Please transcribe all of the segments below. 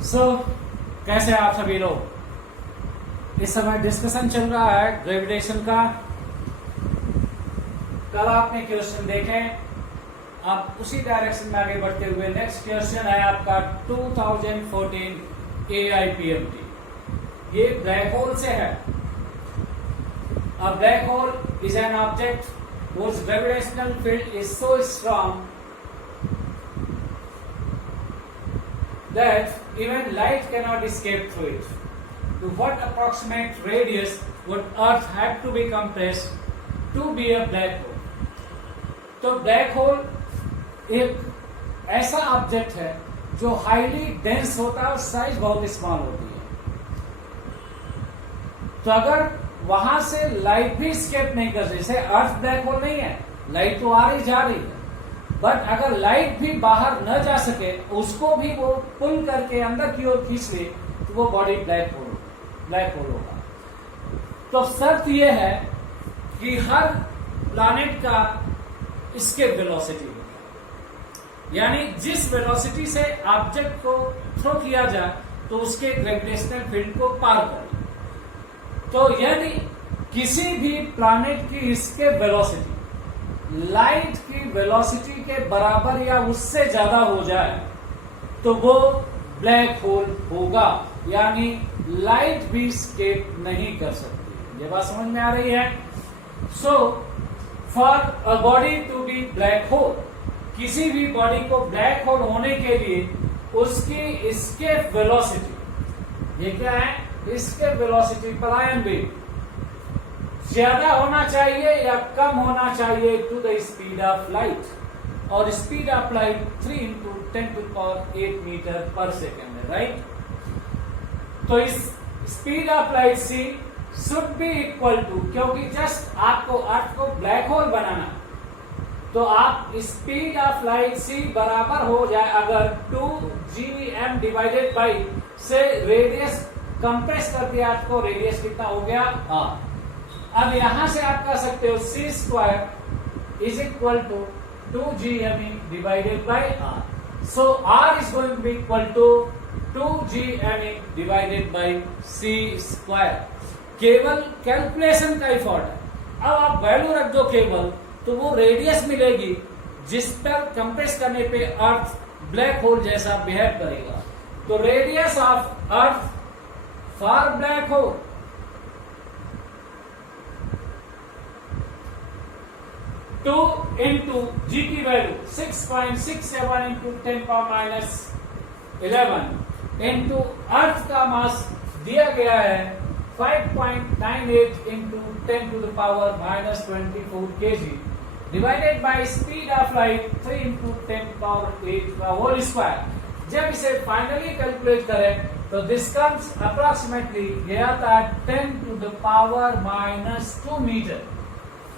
कैसे हैं आप सभी लोग। इस समय डिस्कशन चल रहा है ग्रेविटेशन का। कल आपने क्वेश्चन देखे, आप उसी डायरेक्शन में आगे बढ़ते हुए नेक्स्ट क्वेश्चन है आपका 2014 AIPMT। ये ब्लैक होल से है। A black hole is an object whose gravitational field is so strong that even light cannot escape through it. To what approximate radius would Earth have to be compressed to be a black hole? तो black hole एक ऐसा object है जो highly dense होता है और size बहुत small होती है। तो अगर वहां से लाइट भी स्केप नहीं कर सकती, जैसे अर्थ ब्लैक होल नहीं है, लाइट तो आ रही जा रही है, बट अगर लाइट भी बाहर न जा सके, उसको भी वो पुल करके अंदर की ओर खींच ले, तो वो बॉडी ब्लैक होल होगा। तो शर्त ये है कि हर प्लैनेट का एस्केप वेलोसिटी होगा, यानी जिस वेलोसिटी से ऑब्जेक्ट को थ्रो किया जाए तो उसके ग्रेविटेशनल फील्ड को पार करे। तो यदि किसी भी प्लैनेट की एस्केप वेलोसिटी लाइट की वेलोसिटी के बराबर या उससे ज्यादा हो जाए तो वो ब्लैक होल होगा, यानी लाइट भी एस्केप नहीं कर सकती। ये बात समझ में आ रही है। So for a body to be black hole, किसी भी बॉडी को ब्लैक होल होने के लिए उसकी एस्केप वेलोसिटी, ये क्या है, इसके वेलोसिटी पलायन वेग ज्यादा होना चाहिए या कम होना चाहिए to the speed of light, और speed of light 3 × 10⁸ metre per second है, राइट। तो इस speed of light c should be equal to, क्योंकि जस्ट आपको अर्थ को ब्लैक होल बनाना, तो आप स्पीड ऑफ लाइट c बराबर हो जाए अगर 2gm डिवाइडेड बाई से रेडियस कंप्रेस कर दिया, आपको रेडियस कितना हो गया r। अब यहां से आप कह सकते हो c² is equal to 2gme divided by r। So r is going to be equal to 2gme divided by c²। केवल कैलकुलेशन का एफर्ट है। अब आप वैल्यू रख दो केवल, तो वो रेडियस मिलेगी जिस पर कंप्रेस करने पे अर्थ ब्लैक होल जैसा बिहेव करेगा। तो radius of earth for black hole two into G की वैल्यू 6.67 × 10⁻11 इंटू अर्थ का मास दिया गया है 5.98 × 10⁻24 kg divided by speed of light 3 × 10⁸ का होल स्क्वायर। जब इसे फाइनली कैलकुलेट करें तो दिस कम्स अप्रोक्सीमेटली, ये आता है 10⁻² मीटर।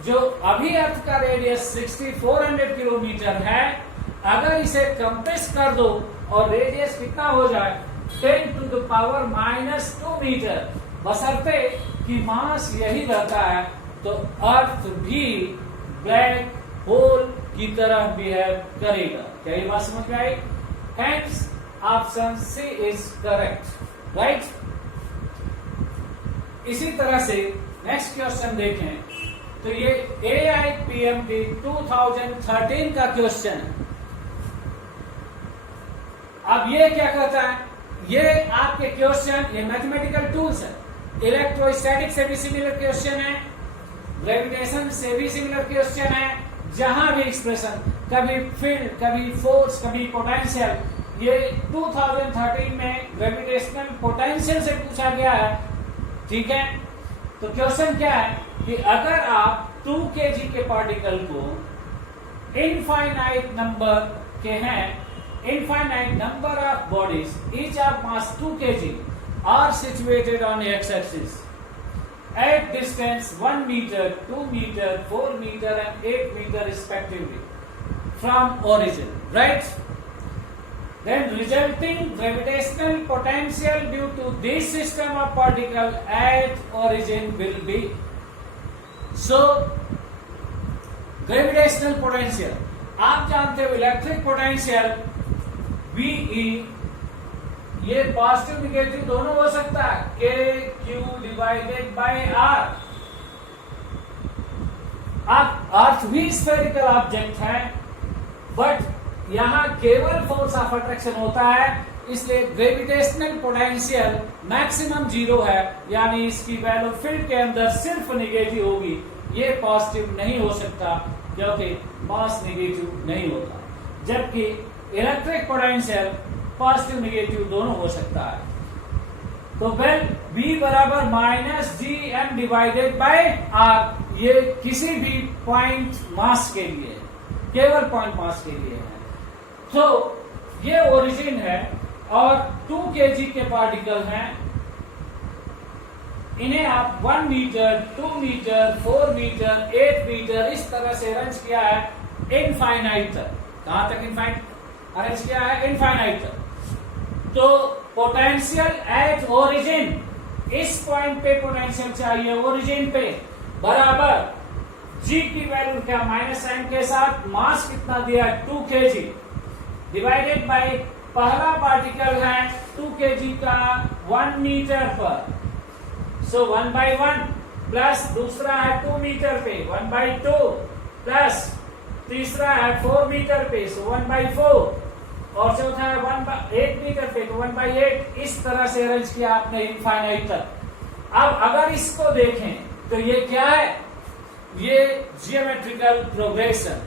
जो अभी अर्थ का रेडियस 6400 किलोमीटर है, अगर इसे कंप्रेस कर दो और रेडियस कितना हो जाए 10⁻² मीटर, बशर्ते कि मास यही रहता है, तो अर्थ भी ब्लैक होल की तरह बिहेव करेगा। क्या ये बात समझ में आई? Hence option C is correct, right. इसी तरह से नेक्स्ट क्वेश्चन देखें तो ये AIPMT 2013 का क्वेश्चन है। अब ये क्या कहता है, ये आपके क्वेश्चन, ये मैथमेटिकल टूल्स है। इलेक्ट्रोस्टैटिक से भी सिमिलर क्वेश्चन है, ग्रेविटेशन से भी सिमिलर क्वेश्चन है। जहां भी एक्सप्रेशन, कभी फील्ड, कभी फोर्स, कभी पोटेंशियल, ये 2013 में ग्रेविटेशनल पोटेंशियल से पूछा गया है, ठीक है। तो क्वेश्चन क्या है कि अगर आप 2 kg के पार्टिकल को इनफाइनाइट नंबर के हैं, infinite number of bodies each of mass 2 kg are situated on x axis at distance 1 meter, 2 meter, 4 meter and 8 meter respectively from origin, right? Then resulting gravitational potential due to this system of particle at origin will be, so gravitational potential आप जानते हो electric potential VE ये positive negative दोनों हो सकता है, के Q divided by are. अब अर्थ भी स्फेरिकल ऑब्जेक्ट है, बट यहां केवल फोर्स ऑफ अट्रैक्शन होता है, इसलिए ग्रेविटेशनल पोटेंशियल मैक्सिमम 0 है, यानी इसकी वैल्यू फील्ड के अंदर सिर्फ निगेटिव होगी, ये पॉजिटिव नहीं हो सकता क्योंकि मास निगेटिव नहीं होता, जबकि इलेक्ट्रिक पोटेंशियल पॉजिटिव निगेटिव दोनों हो सकता है। तो वेल B बराबर minus G M divided by R, ये किसी भी पॉइंट मास के लिए, केवल पॉइंट मास के लिए है। तो ये ओरिजिन है और 2 kg के पार्टिकल हैं, इन्हें आप 1 मीटर, 2 मीटर, 4 मीटर, 8 मीटर इस तरह से अरेंज किया है इनफाइनाइट तक। कहां तक इनफाइनाइट अरेंज किया है? इनफाइनाइट तक। तो पोटेंशियल एट ओरिजिन, इस पॉइंट पे पोटेंशियल चाहिए ओरिजिन पे, बराबर जी की वैल्यू क्या, माइनस साइन के साथ, मास कितना दिया 2 kg, डिवाइडेड बाय पहला पार्टिकल है 2 kg का 1 मीटर पर, सो 1/1 प्लस दूसरा है 2 मीटर पे 1/2 प्लस तीसरा है 4 मीटर पे, सो 1/4 और चौथा है 8 मीटर पे, तो 1/8। इस तरह से अरेंज किया आपने इनफाइनाइट तक। अब अगर इसको देखें तो ये क्या है? ये जियोमेट्रिकल प्रोग्रेशन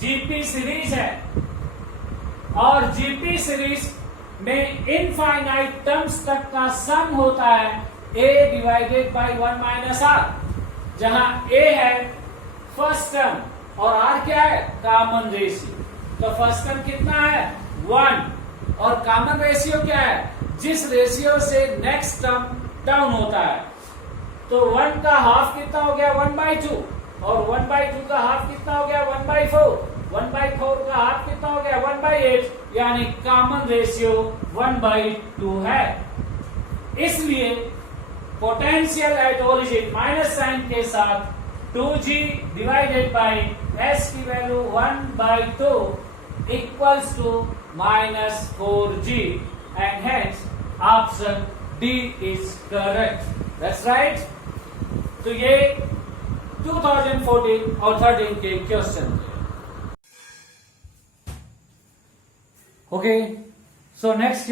जीपी सीरीज है, और जीपी सीरीज में इनफाइनाइट टर्म्स तक का सम होता है a divided by 1 minus R, जहां a है फर्स्ट टर्म और r क्या है? Common ratio. तो फर्स्ट टर्म कितना है? 1, और कॉमन रेशियो क्या है? जिस रेशियो से नेक्स्ट टर्म डाउन होता है। तो 1 का हाफ कितना हो गया? 1/2, और 1/2 का हाफ कितना हो गया? 1/4, 1/4 का हाफ कितना हो गया? 1/8, यानी कॉमन रेशियो 1/2 है। इसलिए potential at origin minus sign के साथ 2g डिवाइडेड बाय s की value 1/2 equals to -4g, and hence option D is correct. That's right. तो ये 2014 और 13 के question. Okay, so next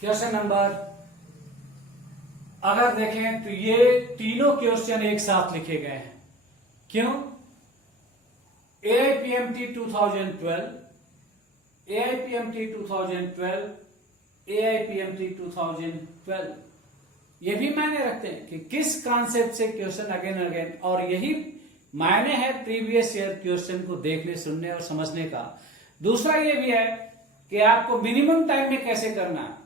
question number, अगर देखें तो ये तीनों क्वेश्चन एक साथ लिखे गए हैं। क्यों? AIPMT 2012, AIPMT 2012, AIPMT 2012, ये भी मायने रखते हैं कि किस कॉन्सेप्ट से क्वेश्चन अगेन अगेन, और यही मायने है प्रीवियस ईयर क्वेश्चन को देखने, सुनने और समझने का। दूसरा ये भी है कि आपको मिनिमम टाइम में कैसे करना है,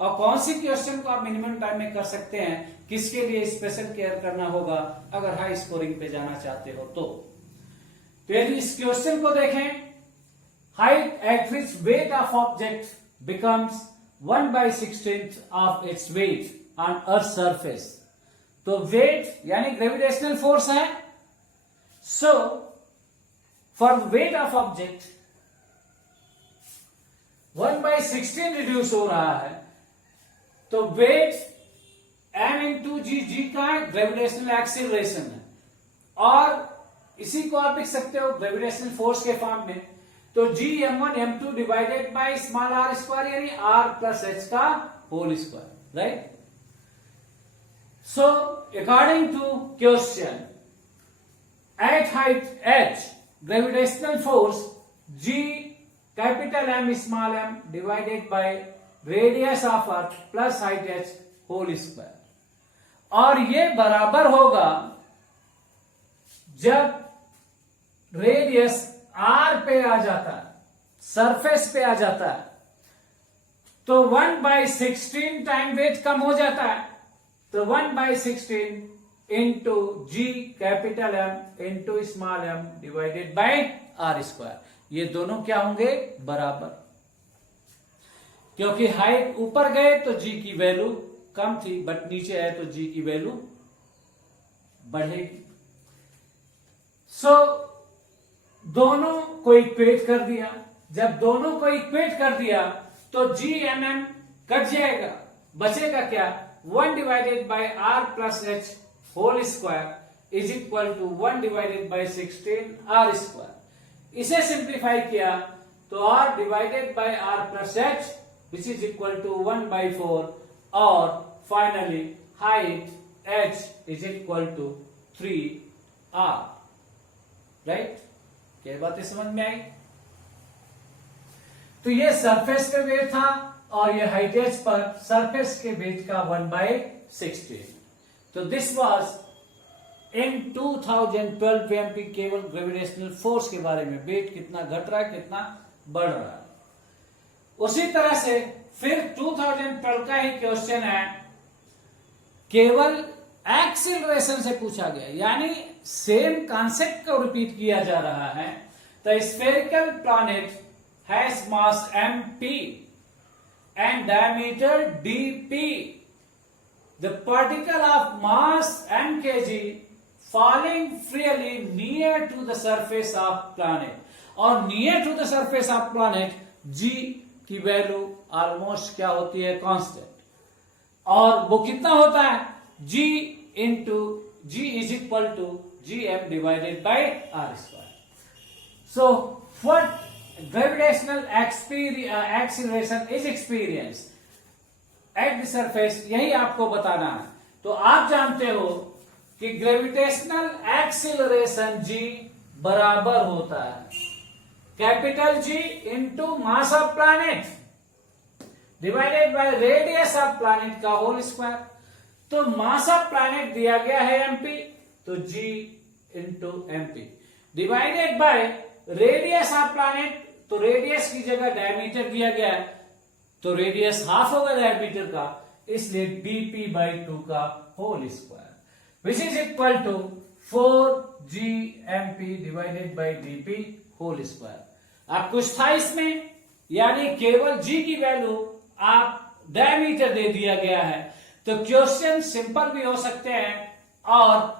और कौन सी क्वेश्चन को आप मिनिमम टाइम में कर सकते हैं, किसके लिए स्पेशल केयर करना होगा अगर हाई स्कोरिंग पे जाना चाहते हो तो यदि इस क्वेश्चन को देखें, height eight which weight of object becomes 1/16 of its weight on earth surface. तो वेट यानी ग्रेविटेशनल फोर्स है, so for the weight of object 1/16 reduce हो रहा है, तो वेट m इंटू जी का ग्रेविटेशनल एक्सीलरेशन है, और इसी को आप लिख सकते हो ग्रेविटेशनल फोर्स के फॉर्म में। तो g m1 m2 divided by small r square, यानी r प्लस h का whole square, right. So according to question, at height h gravitational force g capital M small m divided by radius of earth plus height h whole square, और ये बराबर होगा जब radius r पे आ जाता है, surface पे आ जाता है, तो 1/16 टाइम वेट कम हो जाता है, तो 1/16 into G capital M into small m divided by r square, ये दोनों क्या होंगे? बराबर। क्योंकि हाइट ऊपर गए तो जी की वैल्यू कम थी, बट नीचे आए तो जी की वैल्यू बढ़ेगी। सो दोनों को इक्वेट कर दिया। जब दोनों को इक्वेट कर दिया तो GMM कट जाएगा, बचेगा क्या, 1 divided by R plus H whole square is equal to 1 divided by 16 R square. इसे सिंप्लीफाई किया तो R divided by R plus H which is equal to 1/4 और finally height H is equal to 3R। Right, क्या बातें समझ में आई? तो ये सरफेस पे वेट था और ये हाइट H पर सरफेस के वेट का 1/16। तो दिस वाज इन 2012 PMP केवल ग्रेविटेशनल फोर्स के बारे में, वेट कितना घट रहा है कितना बढ़ रहा है। उसी तरह से फिर 2012 का ही क्वेश्चन है, केवल एक्सीलरेशन से पूछा गया, यानी सेम कॉन्सेप्ट को रिपीट किया जा रहा है। The spherical planet has mass mp and diameter dp. The particle of mass m kg falling freely near to the surface of planet, और near to the surface of planet g की value almost क्या होती है, constant, और वो कितना होता है, g into g is equal to gm divided by r square. So what gravitational acceleration is experience at the surface, यही आपको बताना है। तो आप जानते हो कि ग्रेविटेशनल एक्सीलरेशन g बराबर होता है capital G into mass of planet divided by radius of planet का होल स्क्वायर। तो मास ऑफ प्लैनेट दिया गया है mp, तो g into mp divided by radius of planet, तो रेडियस की जगह डायमीटर दिया गया है, तो रेडियस हाफ होगा डायमीटर का, इसलिए dp/2 का whole square which is equal to 4gmp divided by dp whole square. आप कुछ था इसमें, यानी केवल g की वैल्यू आप डायमीटर दे दिया गया है। तो क्वेश्चन सिंपल भी हो सकते हैं और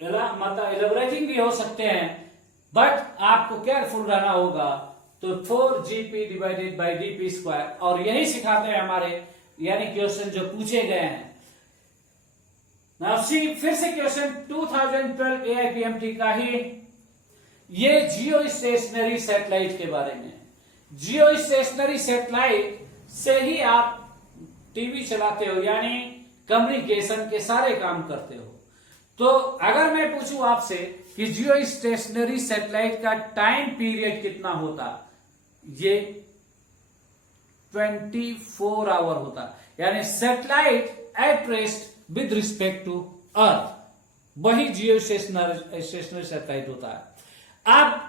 मतलब एलेबोरेटिंग भी हो सकते हैं, बट आपको केयरफुल रहना होगा। तो 4gp divided by dp square, और यही सिखाते हैं हमारे, यानी क्वेश्चन जो पूछे गए हैं। नाउ सी, फिर से क्वेश्चन 2012 AIPMT का ही, ये जियो स्टेशनरी सैटेलाइट के बारे में। जियो स्टेशनरी सैटेलाइट से ही आप टीवी चलाते हो, यानी कम्युनिकेशन के सारे काम करते हो। तो अगर मैं पूछूं आपसे कि जियो स्टेशनरी सैटेलाइट का टाइम पीरियड कितना होता, ये 24 आवर होता, यानी satellite at rest with respect to earth, वही जियो स्टेशनरी सैटेलाइट होता है। अब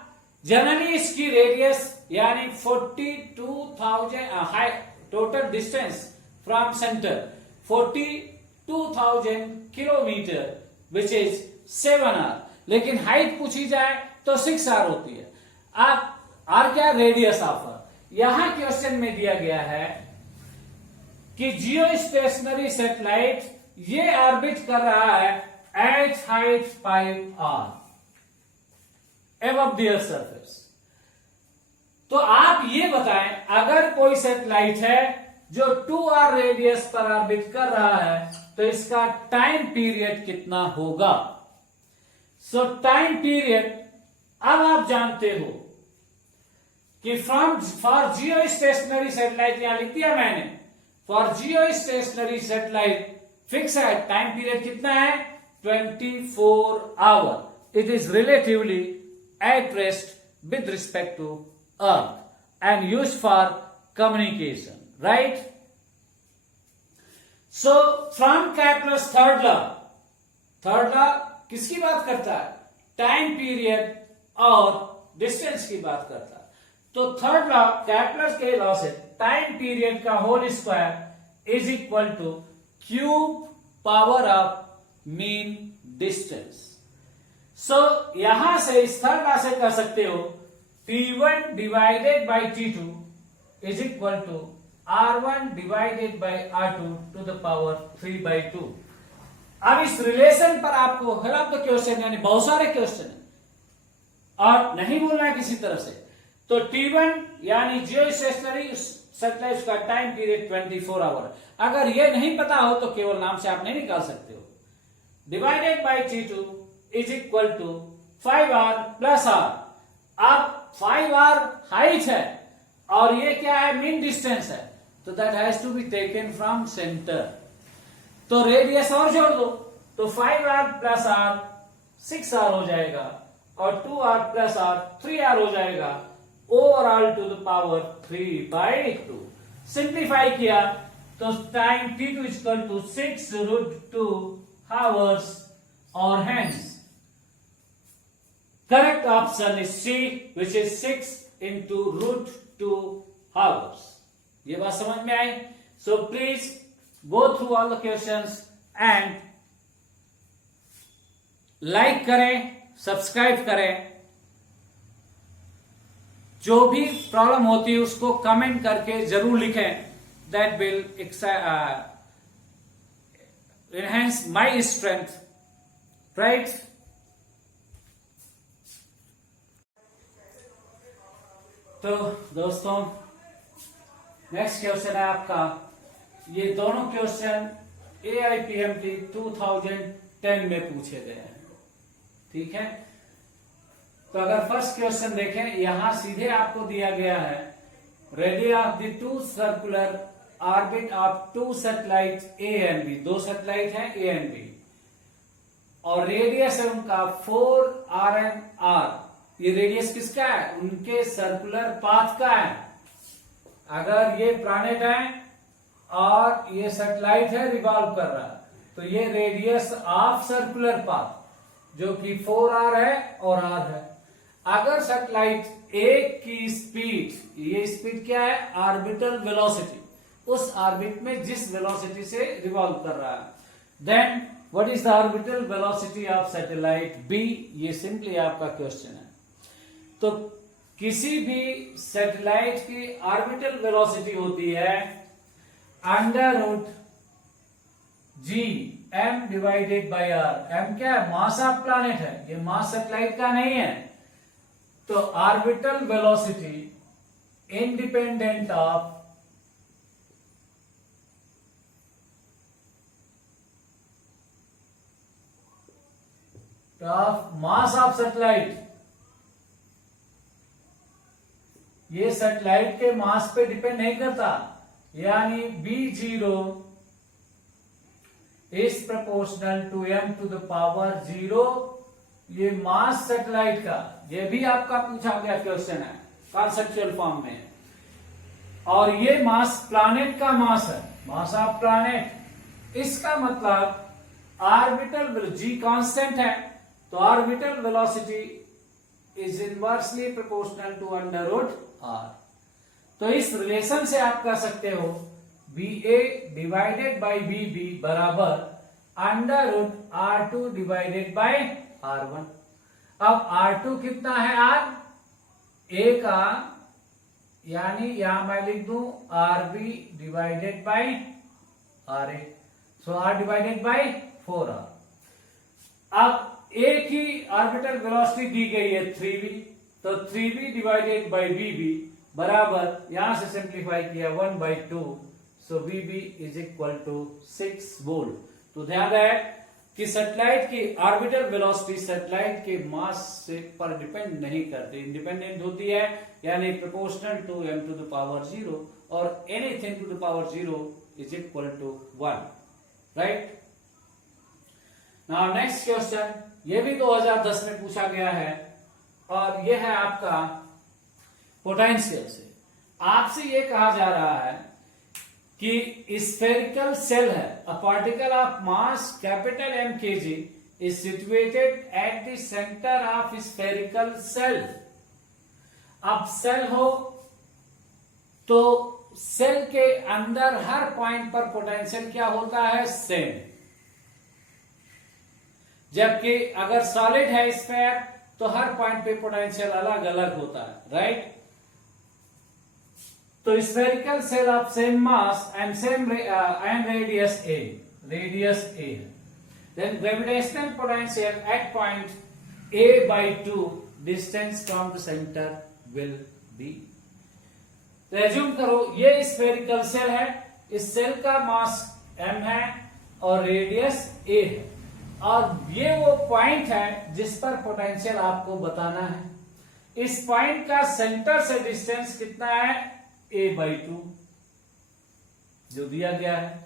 जनरली इसकी रेडियस यानी 42,000 total distance from centre 42,000 kilometre which is 7 hour, लेकिन हाइट पूछी जाए तो 6 आवर होती है। अब आर क्या, रेडियस ऑफ अर्थ। यहां क्वेश्चन में दिया गया है कि जियो स्टेशनरी सैटेलाइट ये ऑर्बिट कर रहा है at height 5 hour above the earth surface। तो आप ये बताएं, अगर कोई सैटेलाइट है जो 2 आवर रेडियस पर ऑर्बिट कर रहा है, तो इसका टाइम पीरियड कितना होगा। सो टाइम पीरियड, अब आप जानते हो कि फॉर जियो स्टेशनरी सैटेलाइट, यहां लिख दिया मैंने, for geostationary satellite fix है, टाइम पीरियड कितना है, 24 hour. It is relatively at rest with respect to earth and used for communication, right? So from Kepler's third law किसकी बात करता है, टाइम पीरियड और डिस्टेंस की बात करता है। तो थर्ड लॉ, कैपलर के लॉ से टाइम पीरियड का whole square is equal to cube power of mean distance. So यहां से इस थर्ड लॉ से कर सकते हो T1 divided by T2 is equal to R1 divided by R2 to the power 3/2। अब इस रिलेशन पर आपको हेल्प द क्वेश्चन, यानी बहुत सारे क्वेश्चन है और नहीं बोलना है किसी तरह से, तो T1 यानी जियो स्टेशनरी सैटेलाइट का टाइम पीरियड 24 आवर। अगर ये नहीं पता हो तो केवल नाम से आप नहीं निकाल सकते हो। Divided by T2 is equal to 5R plus R। अब 5R हाइट है और ये क्या है, मीन डिस्टेंस है, तो that has to be taken from centre. तो रेडियस और जोड़ दो, तो 5R प्लस R 6R हो जाएगा और 2R प्लस R 3R हो जाएगा, overall to the power 3/2। Simplify किया तो time T2 equal to 6√2 hours और hence correct option is C, which is 6 into √2 hours। ये बात समझ में आई? So please go through all the questions and like करें, सब्सक्राइब करें। जो भी प्रॉब्लम होती है उसको कमेंट करके जरूर लिखें। That will enhance my strength, right? तो दोस्तों नेक्स्ट क्वेश्चन है आपका, ये दोनों क्वेश्चन AIPMT 2010 में पूछे गए हैं, ठीक है? तो अगर फर्स्ट क्वेश्चन देखें, यहां सीधे आपको दिया गया है radius of the two circular orbit of two satellite A and B। दो सैटेलाइट हैं A एंड B और रेडियस है उनका 4R एंड R। ये रेडियस किसका है? उनके सर्कुलर पाथ का है। अगर ये प्लैनेट है और ये सैटेलाइट है रिवॉल्व कर रहा है, तो ये रेडियस ऑफ सर्कुलर पाथ जो कि 4R है और R है। अगर सैटेलाइट एक की स्पीड, ये स्पीड क्या है? ऑर्बिटल वेलोसिटी, उस ऑर्बिट में जिस वेलोसिटी से रिवॉल्व कर रहा है, then what is the orbital velocity of satellite B? ये सिंपली आपका क्वेश्चन है। तो किसी भी सैटेलाइट की ऑर्बिटल वेलोसिटी होती है √G(m) divided by R। m क्या है? मास ऑफ प्लैनेट है, ये मास सैटेलाइट का नहीं है। तो orbital velocity independent of mass of satellite, ये सैटेलाइट के मास पे डिपेंड नहीं करता, यानी B0 is proportional to m to the power 0। ये मास सैटेलाइट का, ये भी आपका पूछा गया क्वेश्चन है कॉन्सेप्चुअल फॉर्म में। और ये मास प्लैनेट का मास है, मास ऑफ प्लैनेट। इसका मतलब ऑर्बिटल G कांस्टेंट है, तो orbital velocity is inversely proportional to √R। तो इस रिलेशन से आप कह सकते हो BA डिवाइडेड बाई BB बराबर √R2 डिवाइडेड बाई R1। अब R2 कितना है? R A का, यानी यहां मैं लिख दूं RB divided by RA, so R divided by 4R। अब A की ऑर्बिटल वेलोसिटी दी गई है 3B, तो 3B डिवाइडेड बाई BB बराबर, यहां से सिंप्लीफाई किया 1/2, so BB is equal to 6 volt. तो ध्यान रहे कि सैटेलाइट की ऑर्बिटल वेलोसिटी सैटेलाइट के मास से पर डिपेंड नहीं करती, इंडिपेंडेंट होती है, यानी proportional to m to the power 0 और anything to the power 0 is equal to 1, right? Now next question, ये भी 2010 में पूछा गया है और ये है आपका पोटेंशियल से। आपसे ये कहा जा रहा है कि स्फेरिकल सेल है, a particle of mass capital M kg is situated at the centre of spherical shell. अब सेल हो तो सेल के अंदर हर पॉइंट पर पोटेंशियल क्या होता है? सेम। जबकि अगर सॉलिड है स्फेयर तो हर पॉइंट पे पोटेंशियल अलग अलग होता है, राइट? तो spherical shell of same mass and same and radius a है, then gravitational potential at point a/2 distance from the centre will be. तो एज्यूम करो ये स्फेरिकल सेल है, इस सेल का मास m है और रेडियस a है, और ये वो पॉइंट है जिस पर पोटेंशियल आपको बताना है। इस पॉइंट का सेंटर से डिस्टेंस कितना है, a/2 जो दिया गया है।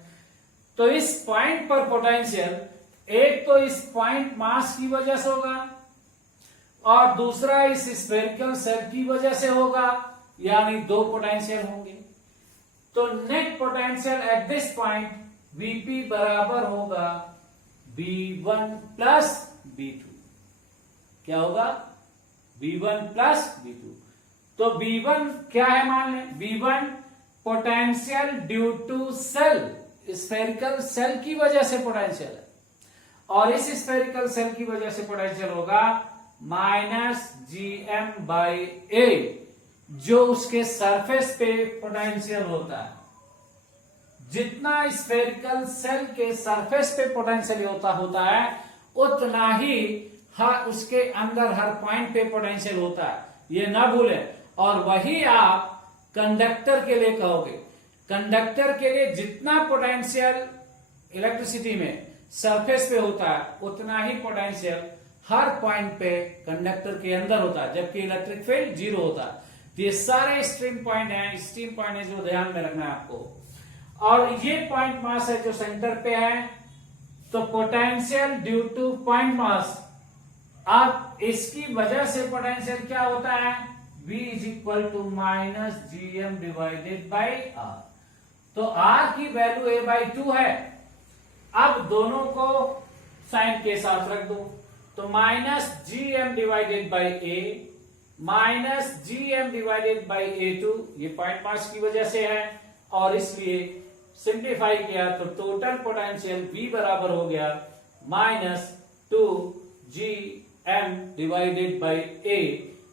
तो इस पॉइंट पर पोटेंशियल एक तो इस पॉइंट मास की वजह से होगा और दूसरा इस स्फेरिकल सेल की वजह से होगा, यानी दो पोटेंशियल होंगे। तो net potential at this point Vp बराबर होगा V1 प्लस V2। क्या होगा, V1 प्लस V2। तो V1 क्या है, मान लें V1 potential due to shell, spherical shell की वजह से पोटेंशियल है, और इस स्फेरिकल सेल की वजह से पोटेंशियल होगा -Gm/A, जो उसके सरफेस पे पोटेंशियल होता है। जितना स्फेरिकल सेल के सरफेस पे पोटेंशियल होता है उतना ही उसके अंदर हर पॉइंट पे पोटेंशियल होता है, ये ना भूलें। और वही आप कंडक्टर के लिए कहोगे, कंडक्टर के लिए जितना पोटेंशियल इलेक्ट्रिसिटी में सरफेस पे होता है उतना ही पोटेंशियल हर पॉइंट पे कंडक्टर के अंदर होता है, जबकि इलेक्ट्रिक फील्ड 0 होता है। तो ये सारे स्ट्रीम पॉइंट हैं, स्ट्रीम पॉइंट है जो ध्यान में रखना है आपको। और ये पॉइंट मास है जो सेंटर पे है, तो potential due two point mass, अब इसकी वजह से पोटेंशियल क्या होता है, V is equal to -Gm/R। तो R की वैल्यू a/2 है। अब दोनों को साइन के साथ रख दो, तो -Gm/A-Gm/A2, ये पॉइंट मास की वजह से है, और इसलिए सिंप्लीफाई किया तो टोटल पोटेंशियल V बराबर हो गया -2Gm/A।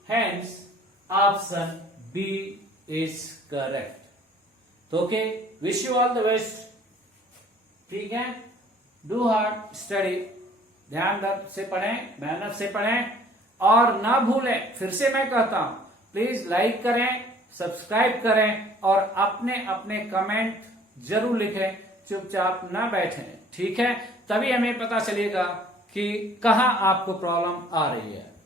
Hence option B is correct. तो okay, wish you all the best. ठीक है, डू हार्ड स्टडी, ध्यान से पढ़ें, मेहनत से पढ़ें, और ना भूलें, फिर से मैं कहता हूं, प्लीज लाइक करें, सब्सक्राइब करें, और अपने अपने कमेंट जरूर लिखें, चुपचाप ना बैठें। ठीक है, तभी हमें पता चलेगा कि कहां आपको प्रॉब्लम आ रही है।